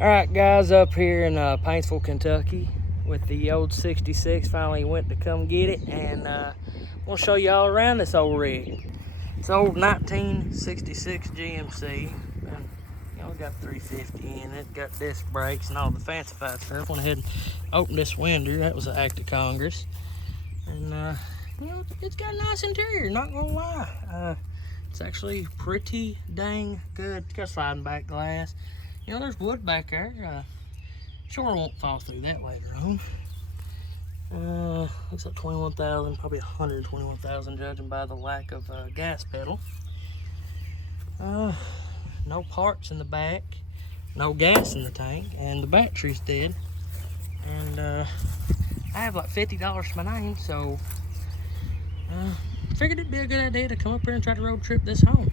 Alright guys, up here in Paintsville, Kentucky with the old 66. Finally went to come get it, and we'll show you all around this old rig. It's old 1966 GMC, and you know, got 350 in it, got disc brakes and all the fancified stuff. Went ahead and opened this window. That was an act of Congress. And you know, it's got a nice interior, not gonna lie. It's actually pretty dang good. It's got sliding back glass. You know, there's wood back there. Sure won't fall through that later on. Looks like 21,000, probably 121,000 judging by the lack of gas pedal. No parts in the back, no gas in the tank, and the battery's dead. And I have like $50 to my name, so figured it'd be a good idea to come up here and try to road trip this home.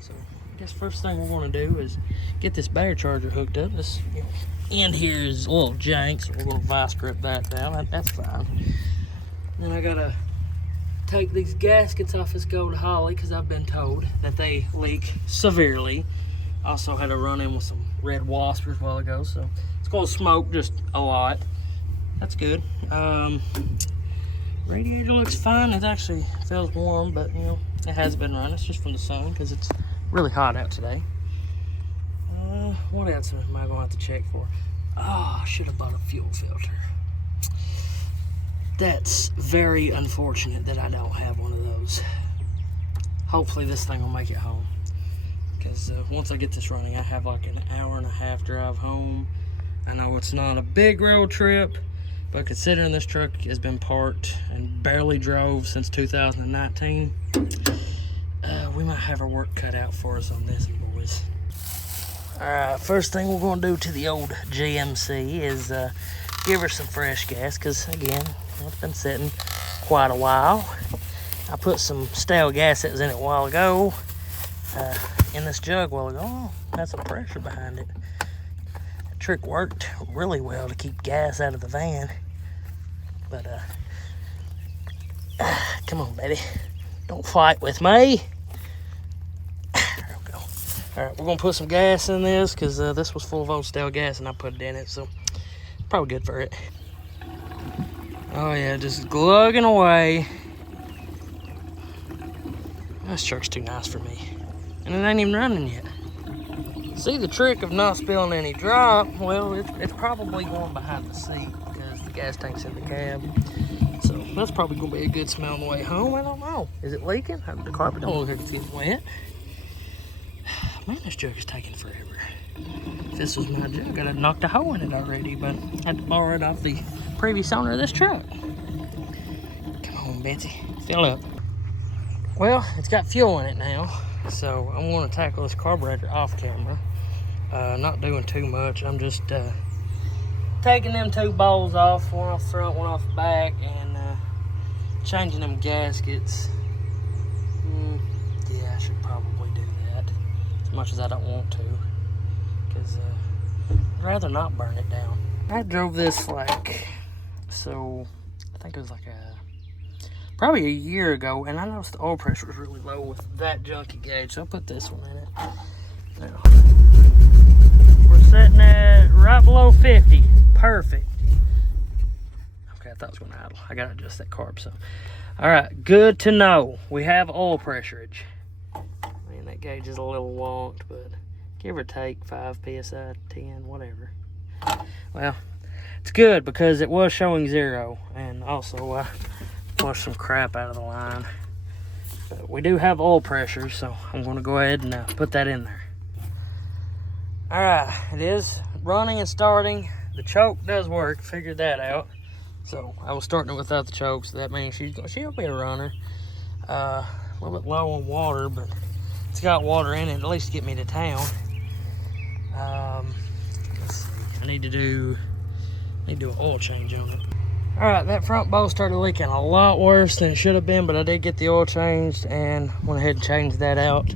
So I guess first thing we're going to do is get this battery charger hooked up. This end here is a little jank, so we're going to vice grip that down. That's fine. Then I gotta take these gaskets off this gold Holly because I've been told that they leak severely. Also had to run in with some red waspers a while ago, so it's going to smoke just a lot. That's good. Radiator looks fine. It actually feels warm, but you know, it has been running. It's just from the sun because it's really hot out today. What else am I going to have to check for? Oh, I should have bought a fuel filter. That's very unfortunate that I don't have one of those. Hopefully this thing will make it home. Because once I get this running, I have like an hour-and-a-half drive home. I know it's not a big road trip, but considering this truck has been parked and barely drove since 2019, we might have our work cut out for us on this, boys. Alright, first thing we're going to do to the old GMC is give her some fresh gas, because again, it's been sitting quite a while. I put some stale gas that was in it a while ago, in this jug a while ago. Oh, had some pressure behind it. That trick worked really well to keep gas out of the van. But, come on, baby. Don't fight with me. Alright, we're going to put some gas in this because this was full of old stale gas and I put it in it, so probably good for it. Oh yeah, just glugging away. This truck's too nice for me. And it ain't even running yet. See, the trick of not spilling any drop, well, it's probably going behind the seat because the gas tank's in the cab. So that's probably going to be a good smell on the way home. I don't know. Is it leaking? The carpet don't look like it's getting wet. Man, this jug is taking forever. If this was my jug, I'd have knocked a hole in it already, but I had to borrow it off the previous owner of this truck. Come on, Betsy, fill up. Well, it's got fuel in it now, so I'm going to tackle this carburetor off camera. Not doing too much. I'm just taking them two bowls off, one off the front, one off the back, and changing them gaskets. Yeah, I should probably do that. As much as I don't want to, because I'd rather not burn it down. I drove this like, so I think it was like probably a year ago, and I noticed the oil pressure was really low with that junky gauge, so I put this one in it. Now, we're sitting at right below 50. Perfect. Okay, I thought it was going to idle. I got to adjust that carb, so. All right, good to know. We have oil pressurage. That gauge is a little wonked, but give or take 5 psi, 10, whatever. Well, it's good because it was showing 0, and also I flushed some crap out of the line. But we do have oil pressure, so I'm going to go ahead and put that in there. Alright, it is running and starting. The choke does work, figured that out. So I was starting it without the choke, so that means she'll be a runner. A little bit low on water, but it's got water in it, at least to get me to town. Let's see. I need to do an oil change on it. Alright, that front bowl started leaking a lot worse than it should have been, but I did get the oil changed and went ahead and changed that out.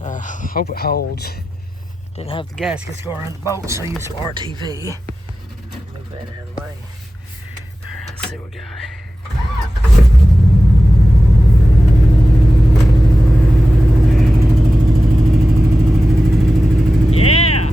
Hope it holds. Didn't have the gaskets go around the bolt, so I used some RTV. Move that out of the way. Alright, let's see what we got. Yeah!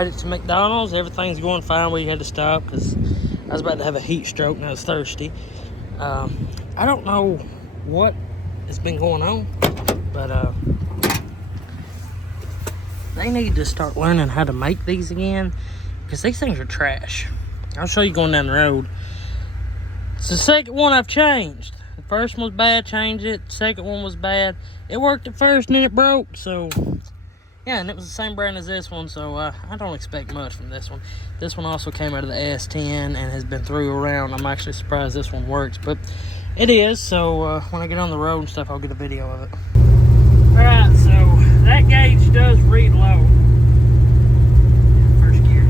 Made it to McDonald's. Everything's going fine. We had to stop because I was about to have a heat stroke and I was thirsty. I don't know what has been going on, but they need to start learning how to make these again because these things are trash. I'll show you going down the road. It's the second one I've changed. The first one was bad, changed it. The second one was bad. It worked at first and then it broke, so yeah, and it was the same brand as this one, so I don't expect much from this one. This one also came out of the S10 and has been through around. I'm actually surprised this one works, but it is, so when I get on the road and stuff, I'll get a video of it. Alright, so that gauge does read low. First gear.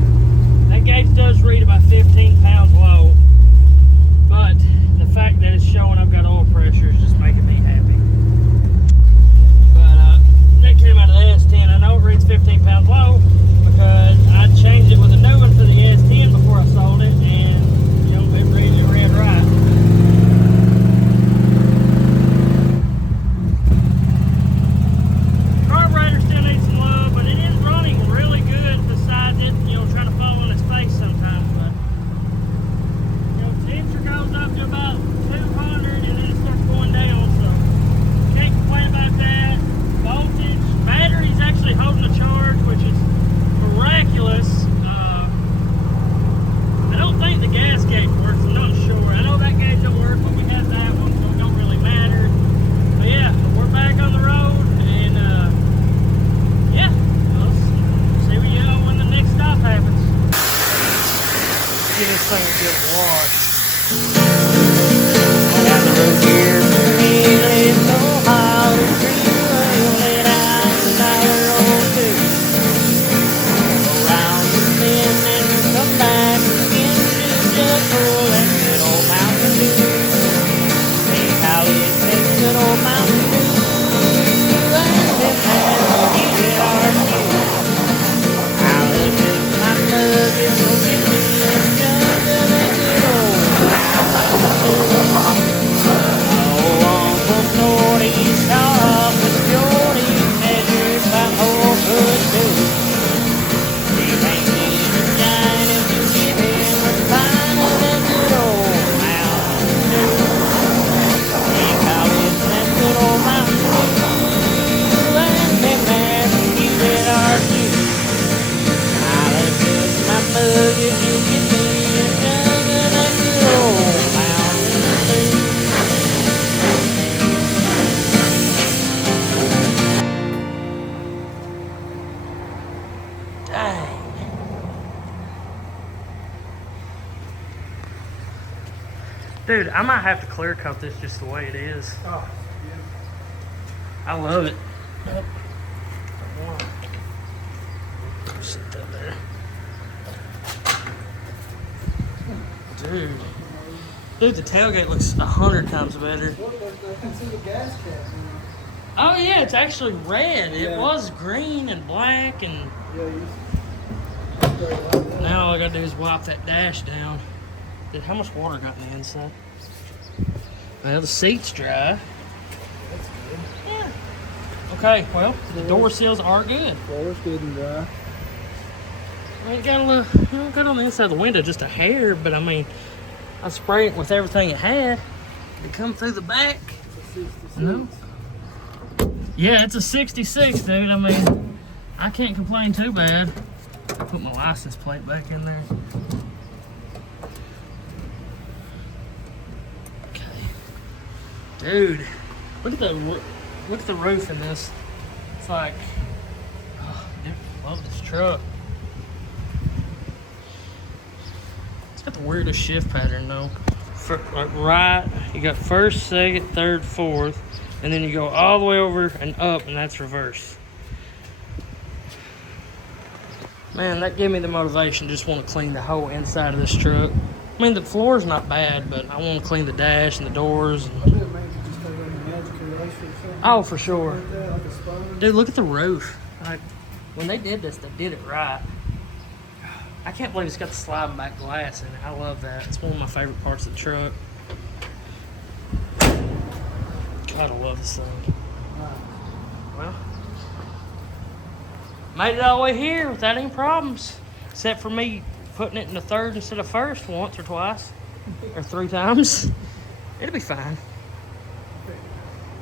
That gauge does read about 15 pounds low, but the fact that it's showing I've got oil pressure is just making me happy. But that came out of the S10. I know it reads 15 pounds low because I changed it with a new one for the S10 before I sold it, and you know, it read right. Carburetor still needs some love, but it is running really good besides it, you know, trying to fall on its face sometimes. But you know, temperature goes up to about 200 and then it starts going down, so can't complain about that. Voltage, battery's actually holding a charge, which is miraculous. I don't think the gas gauge works, I'm not sure. I know that gauge don't work, but we got that one, so it don't really matter. But yeah, we're back on the road, and yeah, we'll see when the next stop happens. Get this thing a good wash. Down the road here. Dude, I might have to clear coat this just the way it is. Oh, yeah. I love it. Sit that there. Dude, the tailgate looks 100 times better. Oh yeah, it's actually red. It was green and black, and now all I gotta do is wipe that dash down. Dude, how much water got in the inside? Well, the seat's dry. That's good. Yeah. Okay, well, the door seals are good. Door's good and dry. I ain't got a little, got on the inside of the window just a hair, but I mean, I sprayed it with everything it had to come through the back. It's a 66. No? Yeah, it's a 66, dude. I mean, I can't complain too bad. I'll put my license plate back in there. Dude, look at the roof in this. It's like, oh, dude, I love this truck. It's got the weirdest shift pattern though. Like right, you got first, second, third, fourth, and then you go all the way over and up, and that's reverse. Man, that gave me the motivation. Just want to clean the whole inside of this truck. I mean, the floor's not bad, but I want to clean the dash and the doors. Oh, for sure. Dude, look at the roof. Like, when they did this, they did it right. I can't believe it's got the sliding back glass in it. I love that. It's one of my favorite parts of the truck. God, I love this thing. Well, made it all the way here without any problems. Except for me putting it in the third instead of first once or twice. Or 3 times. It'll be fine.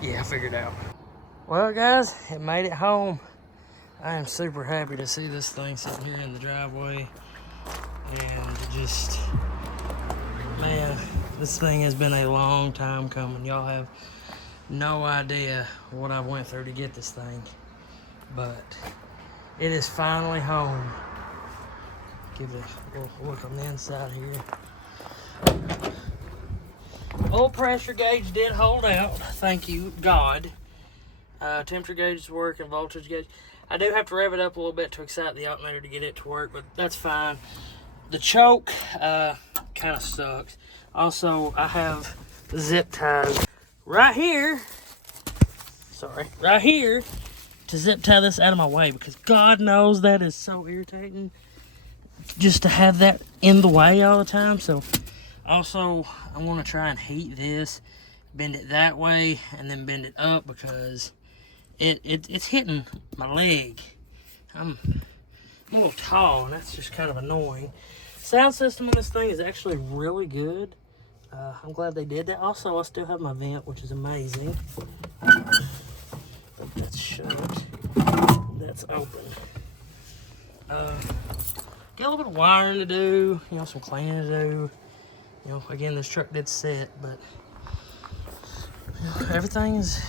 Yeah, I figured it out. Well, guys, it made it home. I am super happy to see this thing sitting here in the driveway. And just, man, this thing has been a long time coming. Y'all have no idea what I went through to get this thing. But it is finally home. Give it a little look on the inside here. Oil pressure gauge did hold out. Thank you, God. Temperature gauge is working, voltage gauge. I do have to rev it up a little bit to excite the alternator to get it to work, but that's fine. The choke kind of sucks. Also, I have zip ties right here. Sorry, right here to zip tie this out of my way, because God knows that is so irritating just to have that in the way all the time. So also I want to try and heat this, bend it that way, and then bend it up, because it's hitting my leg. I'm a little tall, and that's just kind of annoying. Sound system on this thing is actually really good. I'm glad they did that. Also, I still have my vent, which is amazing. That's shut. That's open. Got a little bit of wiring to do, you know, some cleaning to do. You know, again, this truck did sit, but you know, everything's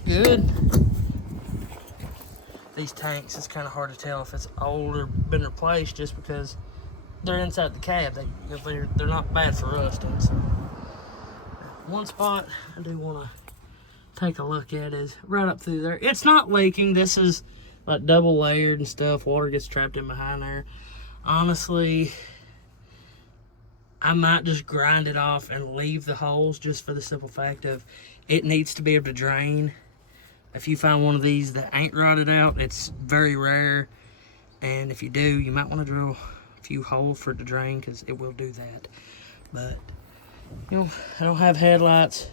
good. These tanks, it's kind of hard to tell if it's old or been replaced, just because they're inside the cab. They're not bad for rusting. So one spot I do want to take a look at is right up through there. It's not leaking. This is like double layered and stuff. Water gets trapped in behind there. Honestly, I might just grind it off and leave the holes, just for the simple fact of it needs to be able to drain. If you find one of these that ain't rotted out, it's very rare. And if you do, you might want to drill a few holes for it to drain, because it will do that. But, you know, I don't have headlights.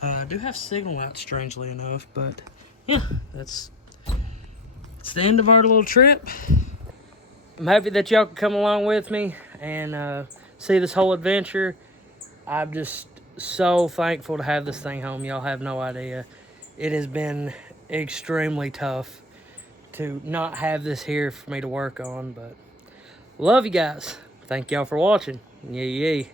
I do have signal lights, strangely enough. But, yeah, it's the end of our little trip. I'm happy that y'all can come along with me and see this whole adventure. I'm just so thankful to have this thing home. Y'all have no idea. It has been extremely tough to not have this here for me to work on, but love you guys. Thank y'all for watching. Yay, yay.